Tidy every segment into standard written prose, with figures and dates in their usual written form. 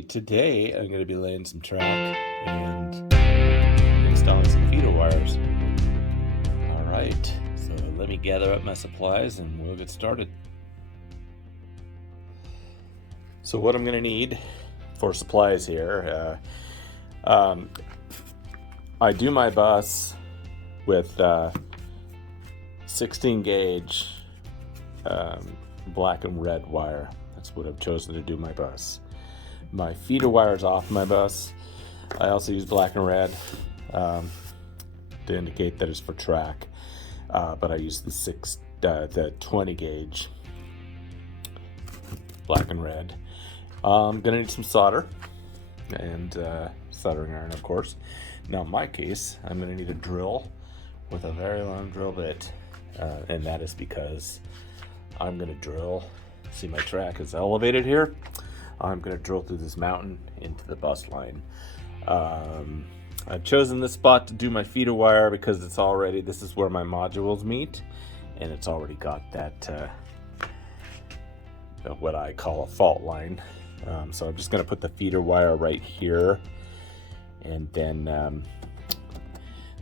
Okay, today I'm going to be laying some track and installing some feeder wires. Alright, so let me gather up my supplies and we'll get started. So what I'm going to need for supplies here, I do my bus with 16 gauge black and red wire. That's what I've chosen to do my bus. My feeder wire is off my bus. I also use black and red to indicate that it's for track, but I use the 20 gauge black and red. I'm gonna need some solder and soldering iron, of course. Now in my case, I'm gonna need a drill with a very long drill bit, and that is because I'm gonna drill. See, my track is elevated here. I'm gonna drill through this mountain into the bus line. I've chosen this spot to do my feeder wire because this is where my modules meet, and it's already got that what I call a fault line. So I'm just gonna put the feeder wire right here, and then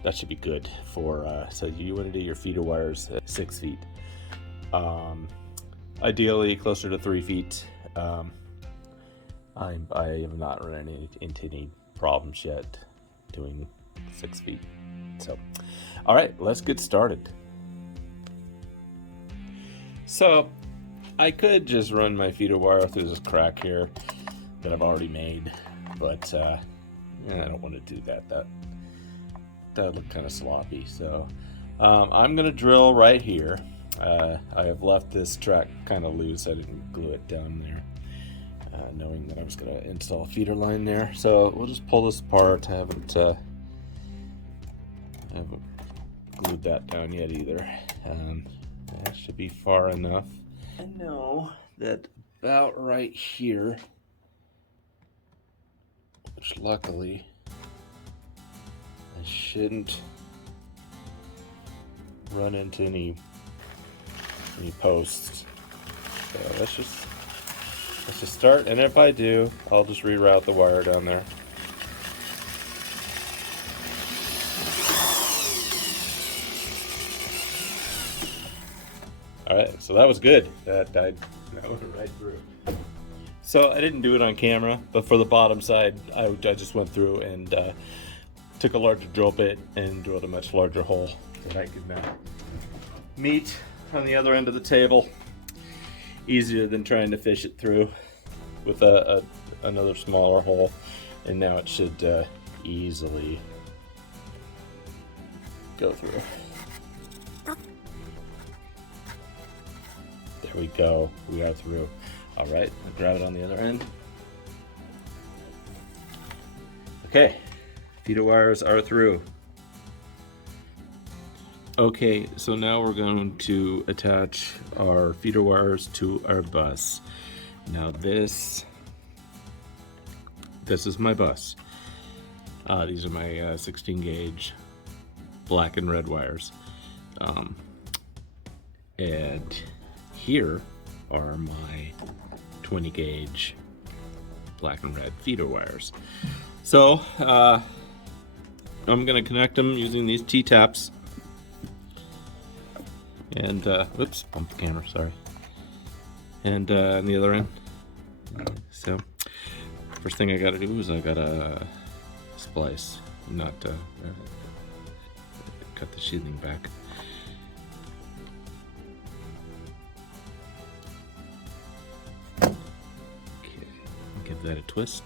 that should be good for, so you wanna do your feeder wires at 6 feet. Ideally closer to 3 feet. I have not run into any problems yet doing 6 feet. So, all right, let's get started. So, I could just run my feeder wire through this crack here that I've already made, but I don't want to do that. That would look kind of sloppy. So, I'm gonna drill right here. I have left this track kind of loose. I didn't glue it down there, knowing that I was going to install a feeder line there. So we'll just pull this apart. I haven't glued that down yet either. That should be far enough. I know that about right here, which luckily I shouldn't run into any posts. So let's just start, and if I do, I'll just reroute the wire down there. Alright, so that was good. That went right through. So I didn't do it on camera, but for the bottom side, I just went through and took a larger drill bit and drilled a much larger hole that I could now meet on the other end of the table. Easier than trying to fish it through with another smaller hole, and now it should easily go through. There we go, we are through. All right, I'll grab it on the other end. Okay, feeder wires are through. Okay, so now we're going to attach our feeder wires to our bus. Now this is my bus. These are my 16 gauge black and red wires. And here are my 20 gauge black and red feeder wires. So I'm gonna connect them using these T-taps. And oops, bumped the camera, sorry. And on the other end. So first thing I gotta do is I gotta splice, not cut the sheathing back. Okay, give that a twist.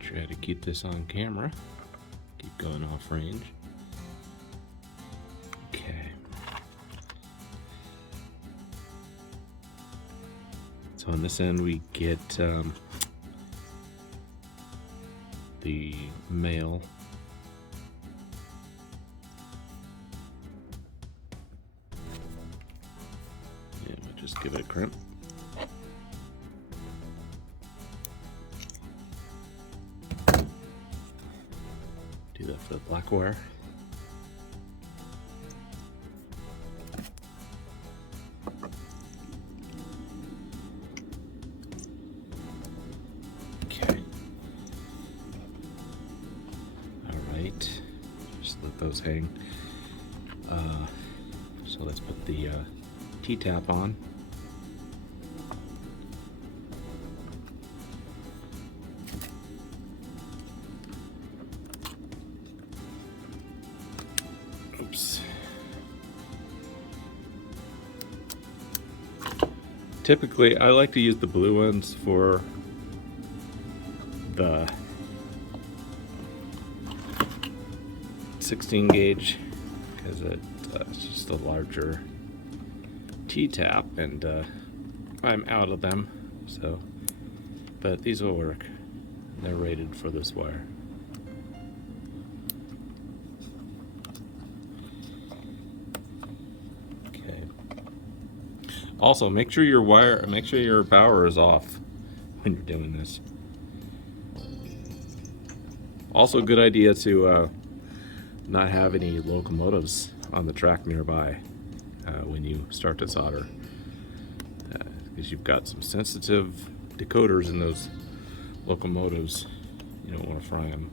Try to keep this on camera. Keep going off range. Okay. So on this end we get the male and we'll just give it a crimp. Do that for the black wire. right, just let those hang. So let's put the T-tap on. Oops. Typically, I like to use the blue ones for the 16 gauge because it's just a larger T-tap, and I'm out of them. So, but these will work. They're rated for this wire. Also, make sure your power is off when you're doing this. Also, a good idea to not have any locomotives on the track nearby when you start to solder, because you've got some sensitive decoders in those locomotives. You don't want to fry them.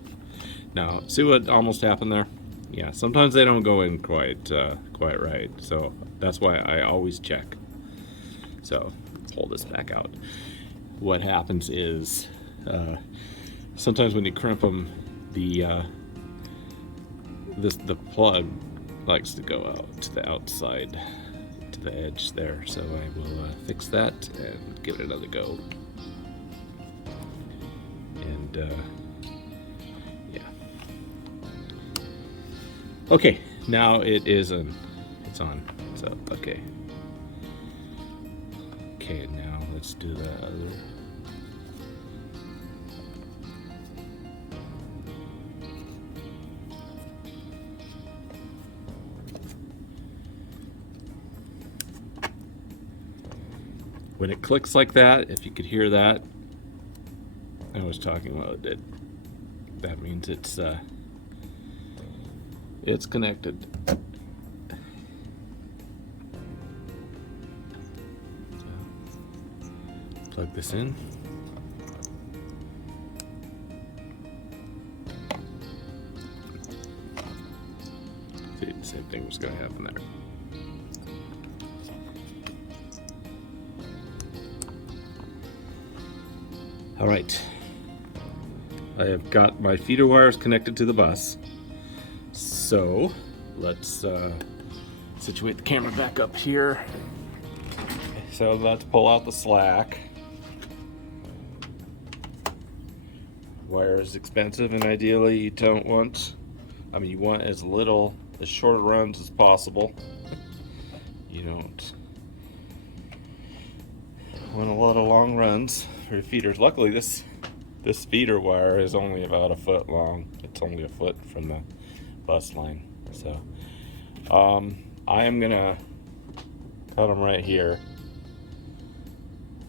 Now, see what almost happened there? Yeah, sometimes they don't go in quite right. So that's why I always check. So pull this back out. What happens is sometimes when you crimp them, the plug likes to go out to the outside, to the edge there. So I will fix that and give it another go. And yeah. Okay, now it's on. So okay. Okay, now let's do the other. When it clicks like that, if you could hear that, I was talking about it. That means it's connected. Plug this in. See, the same thing was going to happen there. All right. I have got my feeder wires connected to the bus. So let's situate the camera back up here. So let's pull out the slack. Wire is expensive, and ideally you don't want, you want as short runs as possible. You don't want a lot of long runs for your feeders. Luckily this feeder wire is only about a foot long. It's only a foot from the bus line. So I am gonna cut them right here.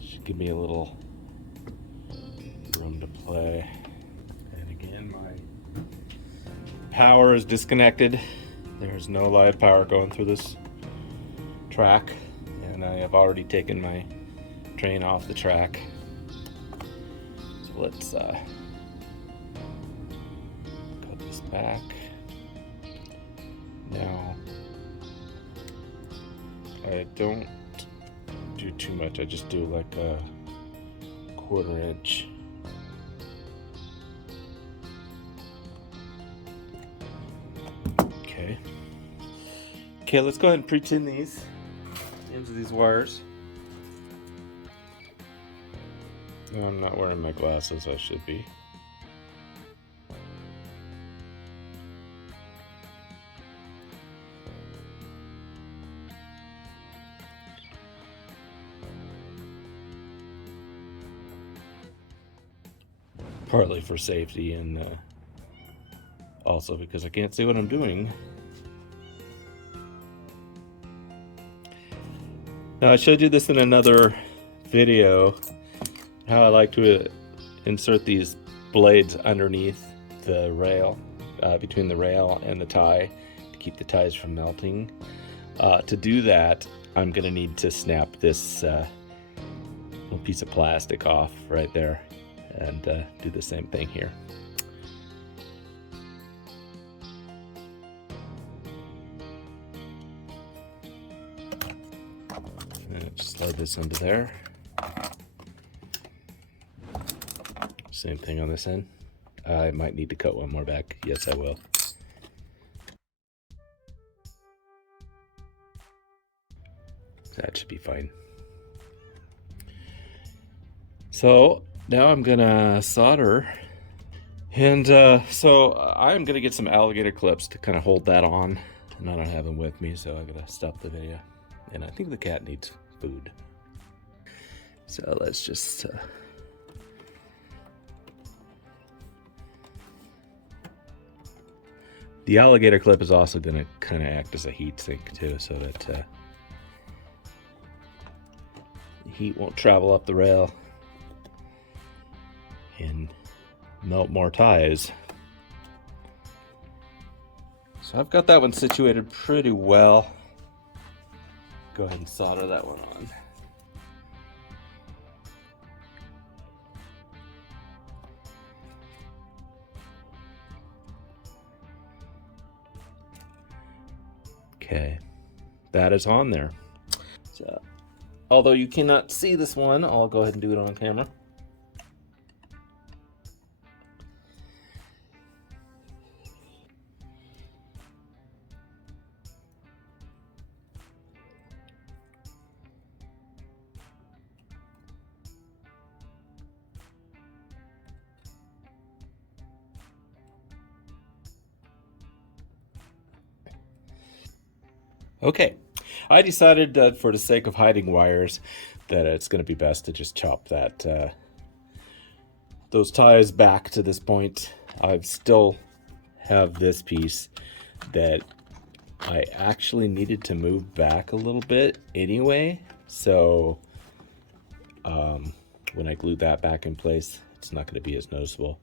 Should give me a little room to play. And again, my power is disconnected. There's no live power going through this track, and I have already taken my train off the track. So let's cut this back. Now, I don't do too much. I just do like a 1/4 inch. Okay, let's go ahead and pre-tin these ends of these wires. No, I'm not wearing my glasses. I should be. Partly for safety, and also because I can't see what I'm doing. Now, I showed you this in another video, how I like to insert these blades underneath the rail, between the rail and the tie, to keep the ties from melting. To do that, I'm going to need to snap this little piece of plastic off right there, and do the same thing here. Just slide this under there. Same thing on this end. I might need to cut one more back. Yes, I will. That should be fine. So now I'm gonna solder, and so I'm gonna get some alligator clips to kind of hold that on, and I don't have them with me, so I gotta stop the video. And I think the cat needs food. So let's just the alligator clip is also gonna kind of act as a heat sink too, so that the heat won't travel up the rail and melt more ties. So I've got that one situated pretty well. Go ahead and solder that one on. Okay, that is on there. So, although you cannot see this one, I'll go ahead and do it on camera. Okay, I decided for the sake of hiding wires that it's going to be best to just chop that those ties back to this point. I still have this piece that I actually needed to move back a little bit anyway, so when I glue that back in place, it's not going to be as noticeable.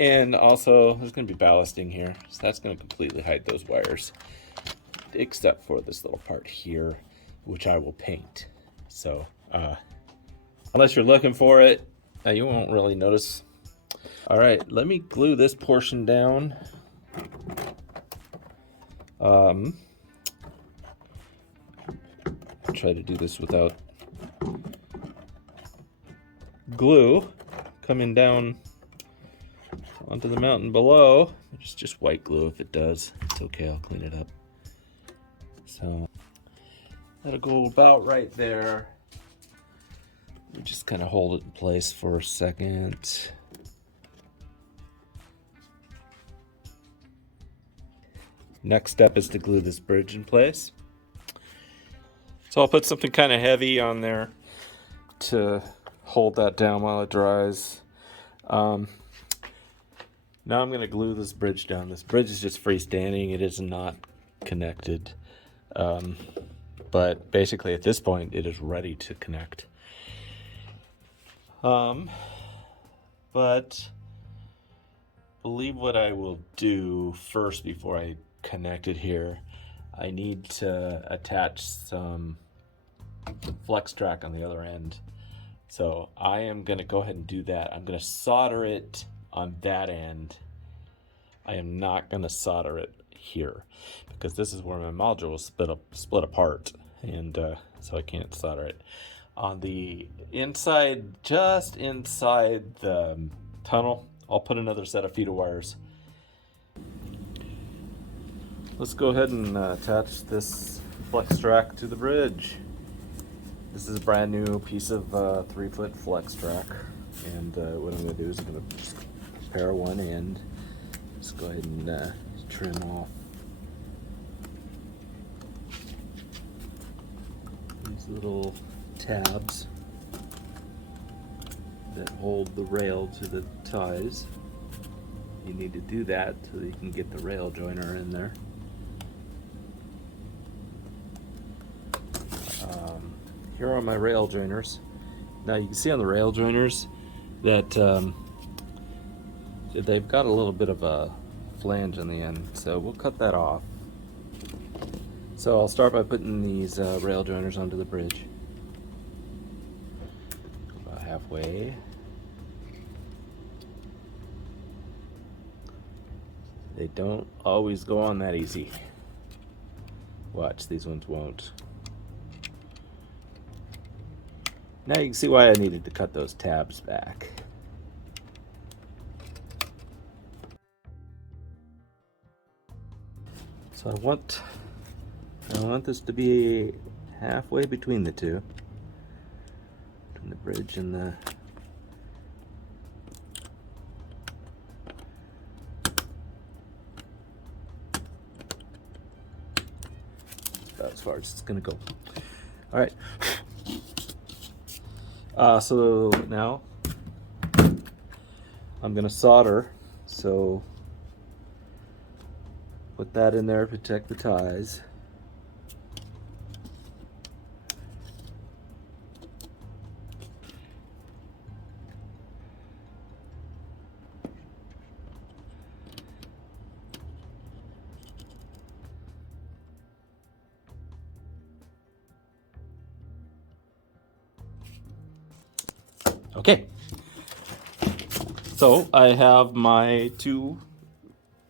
And also, there's going to be ballasting here, so that's going to completely hide those wires, except for this little part here, which I will paint. So unless you're looking for it, you won't really notice. All right, let me glue this portion down. Try to do this without glue coming down onto the mountain below. It's just white glue. If it does, it's okay, I'll clean it up. So that'll go about right there. We just kind of hold it in place for a second. Next step is to glue this bridge in place. So I'll put something kind of heavy on there to hold that down while it dries. Now I'm going to glue this bridge down. This bridge is just freestanding. It is not connected. But basically at this point it is ready to connect. But I believe what I will do first before I connect it here, I need to attach some flex track on the other end. So I am going to go ahead and do that. I'm going to solder it on that end. I am not going to solder it here because this is where my module will split apart, and so I can't solder it. On the inside, just inside the tunnel, I'll put another set of feeder wires. Let's go ahead and attach this flex track to the bridge. This is a brand new piece of 3-foot flex track, and what I'm going to do is I'm going to just pair one end. Just go ahead and trim off these little tabs that hold the rail to the ties. You need to do that so that you can get the rail joiner in there. Here are my rail joiners. Now you can see on the rail joiners that they've got a little bit of a flange on the end, so we'll cut that off. So I'll start by putting these rail joiners onto the bridge. About halfway. They don't always go on that easy. Watch, these ones won't. Now you can see why I needed to cut those tabs back. So I want this to be halfway between the two, between the bridge and the about as far as it's gonna go. All right. So now I'm gonna solder. So put that in there, protect the ties. Okay, so I have my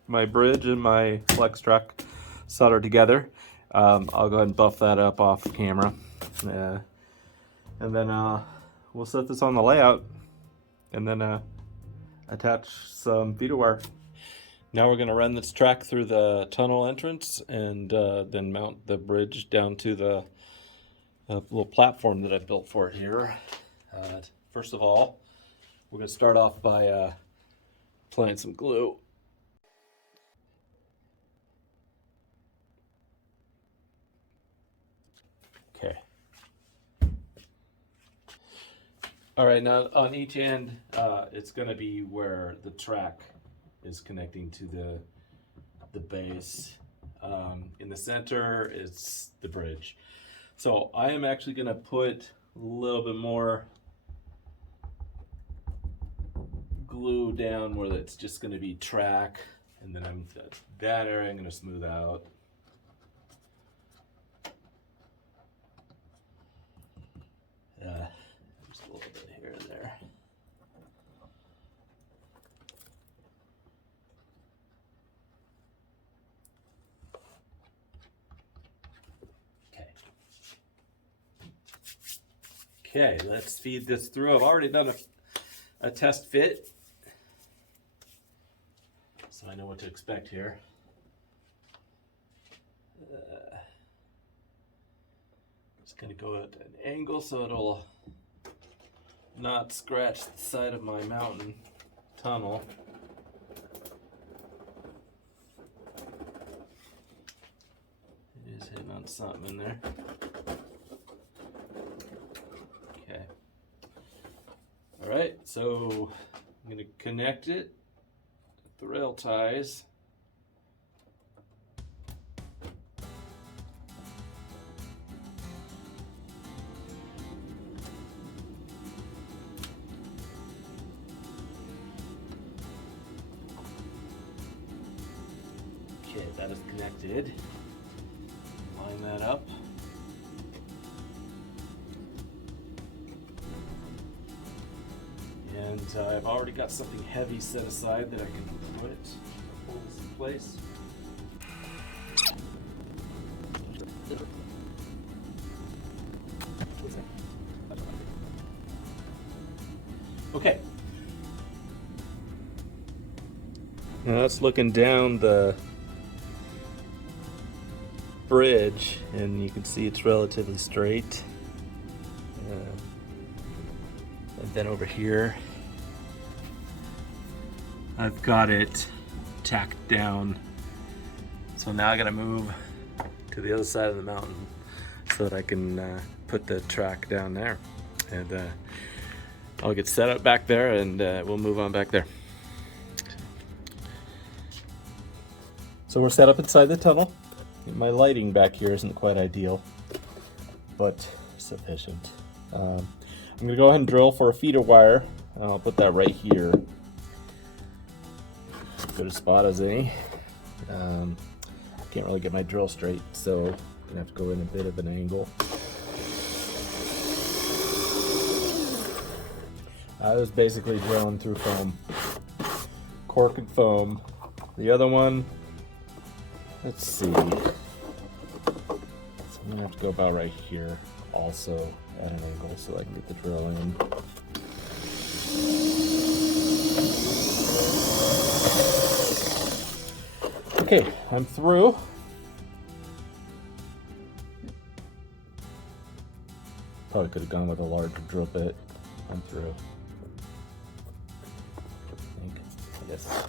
bridge and my flex track soldered together. I'll go ahead and buff that up off camera, and then we'll set this on the layout, and then attach some feeder wire. Now we're going to run this track through the tunnel entrance, and then mount the bridge down to the little platform that I built for it here. First of all, we're going to start off by applying some glue. Okay. All right, now on each end, it's going to be where the track is connecting to the base. In the center, it's the bridge. So I am actually going to put a little bit more glue down where it's just going to be track, and then that area I'm going to smooth out. Just a little bit here and there. Okay, let's feed this through. I've already done a test fit, so I know what to expect here. Just gonna go at an angle so it'll not scratch the side of my mountain tunnel. It is hitting on something in there. Okay. All right, so I'm gonna connect it with the rail ties. Okay, that is connected. Line that up. And I've already got something heavy set aside that I can put hold this in place. Okay. Now that's looking down the bridge, and you can see it's relatively straight. And then over here, I've got it tacked down. So now I gotta move to the other side of the mountain so that I can put the track down there. And I'll get set up back there, and we'll move on back there. So we're set up inside the tunnel. My lighting back here isn't quite ideal, but sufficient. I'm gonna go ahead and drill for a feeder wire. I'll put that right here. Good a spot as any. Can't really get my drill straight, so I'm gonna have to go in a bit of an angle. I was basically drilling through foam, cork and foam. The other one, let's see. So I'm gonna have to go about right here. also at an angle so I can get the drill in. Okay, I'm through. Probably could have gone with a larger drill bit. I'm through. Yes.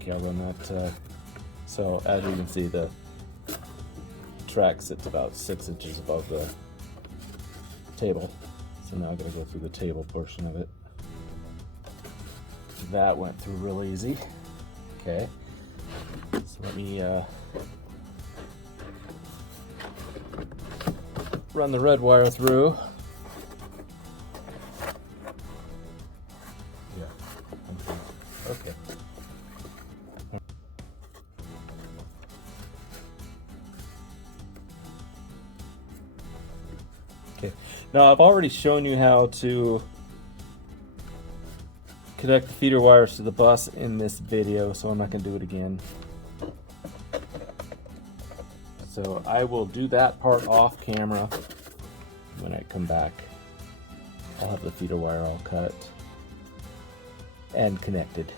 Okay, I'll run that. So as you can see, the track sits about 6 inches above the table. So now I'm going to go through the table portion of it. That went through real easy. Okay. So let me run the red wire through. Yeah. Okay. Okay. Now I've already shown you how to connect the feeder wires to the bus in this video, so I'm not going to do it again. So I will do that part off camera. When I come back, I'll have the feeder wire all cut and connected.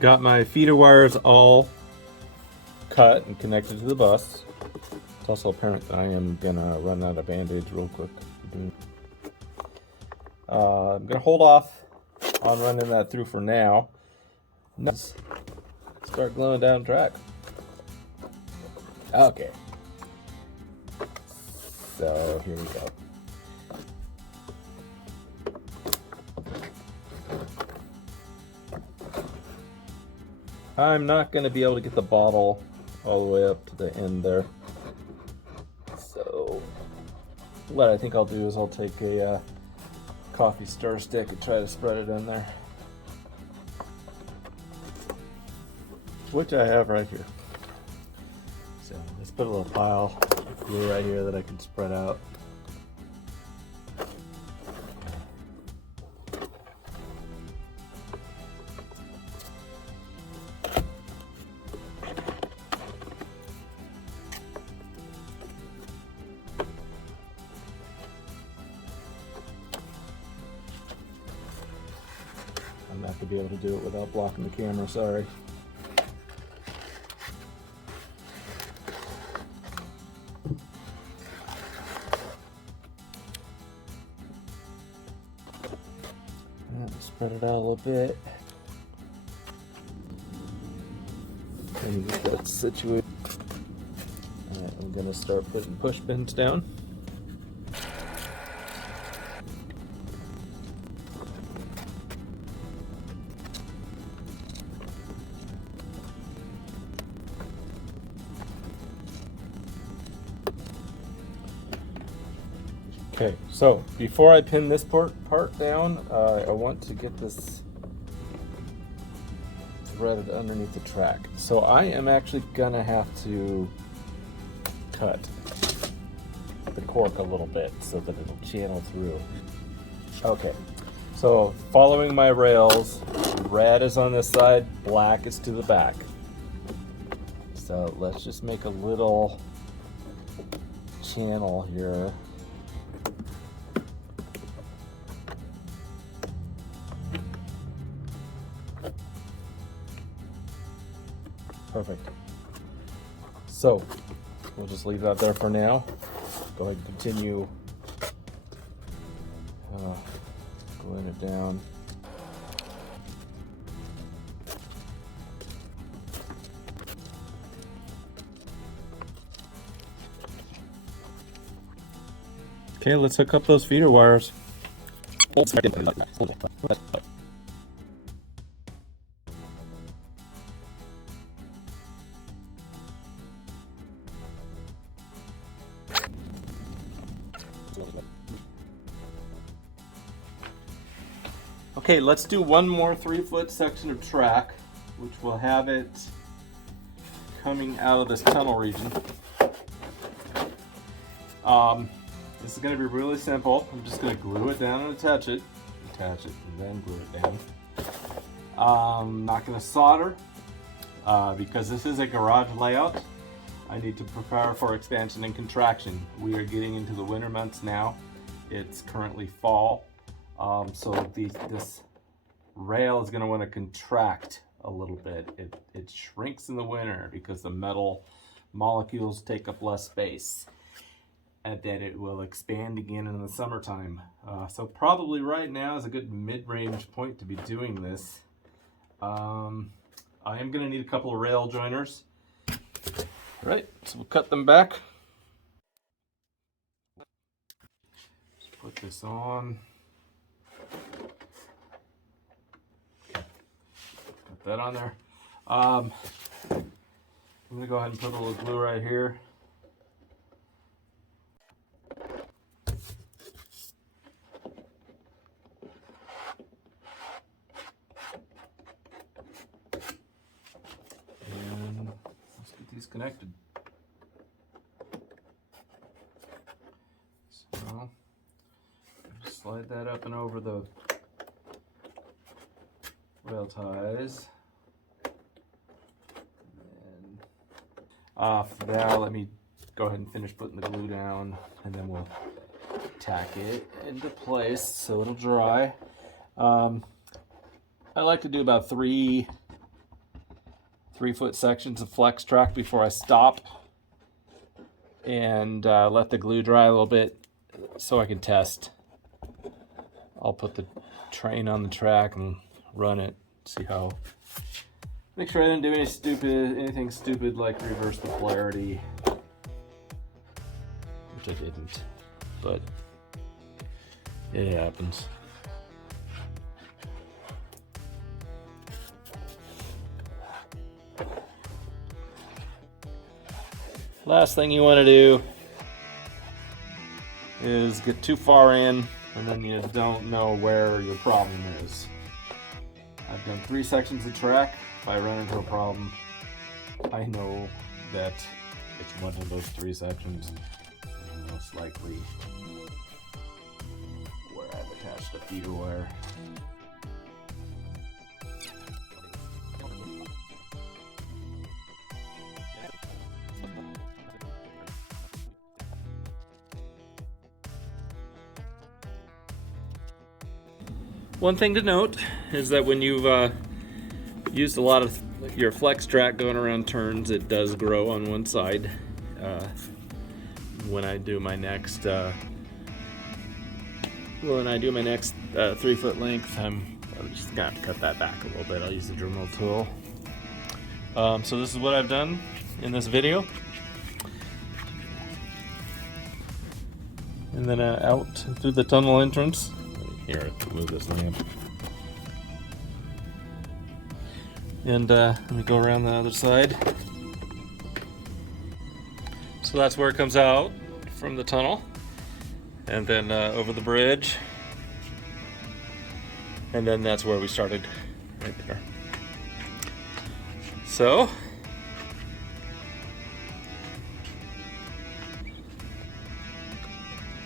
Got my feeder wires all cut and connected to the bus. It's also apparent that I am gonna run out of band-aids real quick. I'm gonna hold off on running that through for now. Let's start gluing down track. Okay. So here we go. I'm not going to be able to get the bottle all the way up to the end there. So what I think I'll do is I'll take a coffee stir stick and try to spread it in there. Which I have right here. So let's put a little pile of glue right here that I can spread out. I'm not going to be able to do it without blocking the camera, sorry. Spread it out a little bit. And get that situated. Alright, I'm going to start putting push pins down. Okay, so before I pin this part down, I want to get this threaded underneath the track. So I am actually gonna have to cut the cork a little bit so that it'll channel through. Okay, so following my rails, red is on this side, black is to the back. So let's just make a little channel here. Perfect. So we'll just leave that there for now. Go ahead and continue gluing it down. Okay, let's hook up those feeder wires. Okay, let's do one more 3-foot section of track, which will have it coming out of this tunnel region. This is going to be really simple. I'm just going to glue it down and attach it, and then glue it down. I'm not going to solder because this is a garage layout. I need to prepare for expansion and contraction. We are getting into the winter months now. It's currently fall, so this rail is going to want to contract a little bit. It shrinks in the winter because the metal molecules take up less space, and then it will expand again in the summertime. So probably right now is a good mid-range point to be doing this. I am going to need a couple of rail joiners. All right, so we'll cut them back. Just put this on. Put that on there. I'm going to go ahead and put a little glue right here. And let's get these connected. So, slide that up and over the rail ties. For now, let me go ahead and finish putting the glue down, and then we'll tack it into place so it'll dry. I like to do about three 3-foot sections of flex track before I stop, and let the glue dry a little bit so I can test. I'll put the train on the track and run it, see how. Make sure I didn't do anything stupid like reverse the polarity, which I didn't, but it happens. Last thing you want to do is get too far in and then you don't know where your problem is. I've done 3 sections of track. If I run into a problem, I know that it's one of those 3 sections, and most likely where I've attached a feeder wire. One thing to note is that when you've used a lot of your flex track going around turns, it does grow on one side. When I do my next 3-foot length, I'm just gonna have to cut that back a little bit. I'll use the Dremel tool. So this is what I've done in this video. And then out through the tunnel entrance. Here, I'll move this lamp. And let me go around the other side. So that's where it comes out from the tunnel. And then over the bridge. And then that's where we started, right there. So,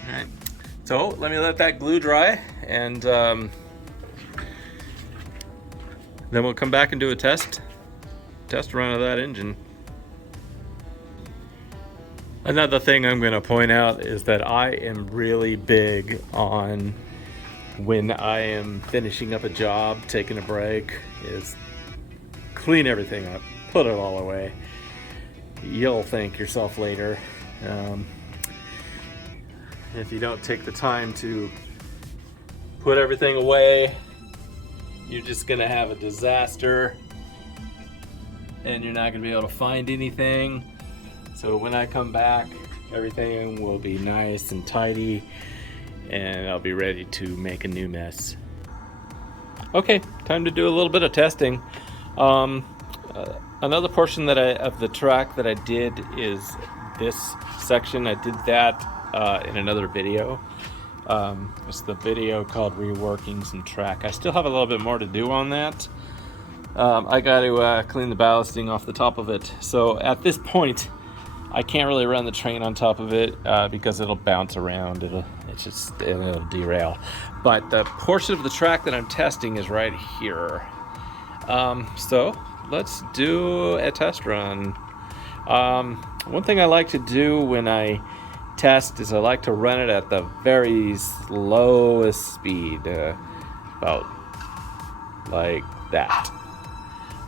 alright. So let me let that glue dry, and then we'll come back and do a test run of that engine. Another thing I'm going to point out is that I am really big on, when I am finishing up a job, taking a break, is clean everything up, put it all away. You'll thank yourself later. If you don't take the time to put everything away, you're just gonna have a disaster and you're not gonna be able to find anything. So when I come back, everything will be nice and tidy and I'll be ready to make a new mess. Okay, time to do a little bit of testing. Another portion of the track that I did is this section. I did that in another video. It's the video called Reworking Some Track. I still have a little bit more to do on that. I got to clean the ballasting off the top of it. So at this point, I can't really run the train on top of it because it'll bounce around. It'll derail. But the portion of the track that I'm testing is right here. So let's do a test run. One thing I like to do when I test is I like to run it at the very lowest speed, about like that.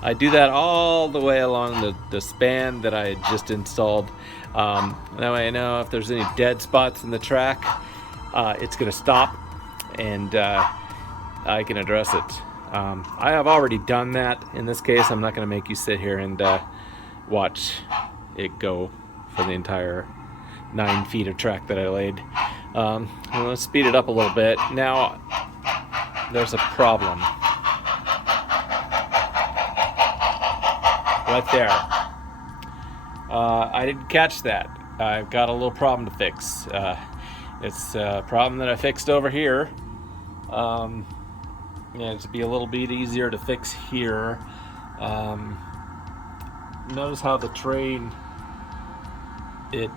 I do that all the way along the span that I just installed. That way I know if there's any dead spots in the track, it's going to stop, and I can address it. I have already done that. In this case, I'm not going to make you sit here and watch it go for the entire 9 feet of track that I laid. I'm going to speed it up a little bit. Now, there's a problem. Right there. I didn't catch that. I've got a little problem to fix. It's a problem that I fixed over here. Yeah, to be a little bit easier to fix here. Notice how the train, it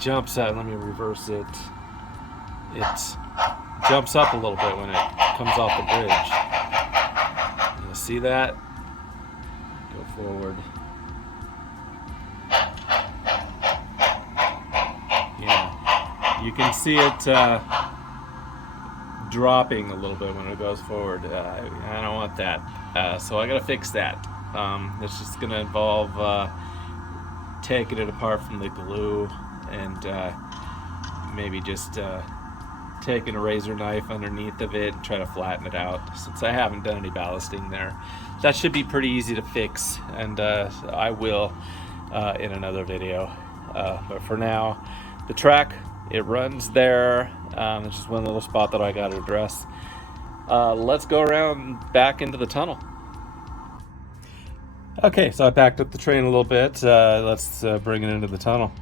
jumps out. Let me reverse it. It jumps up a little bit when it comes off the bridge. You see that? Go forward. Yeah, you can see it dropping a little bit when it goes forward. I don't want that, so I gotta fix that. It's just gonna involve taking it apart from the glue and maybe just taking a razor knife underneath of it and try to flatten it out, since I haven't done any ballasting there. That should be pretty easy to fix, and I will in another video. But for now, the track, it runs there. It's just one little spot that I got to address. Let's go around back into the tunnel. Okay, so I backed up the train a little bit. Let's bring it into the tunnel.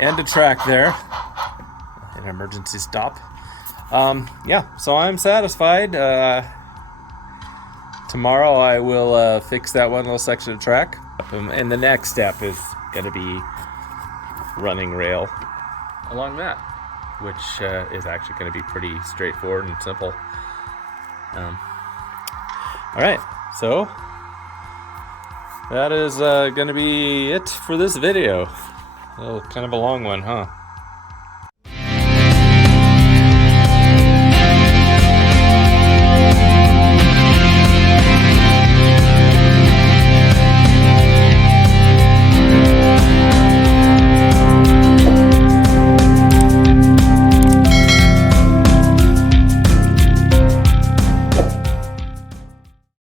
And a track there, an emergency stop. Yeah, so I'm satisfied. Tomorrow I will fix that one little section of track, and the next step is going to be running rail along that, which is actually going to be pretty straightforward and simple. All right, so that is going to be it for this video. Oh, kind of a long one, huh?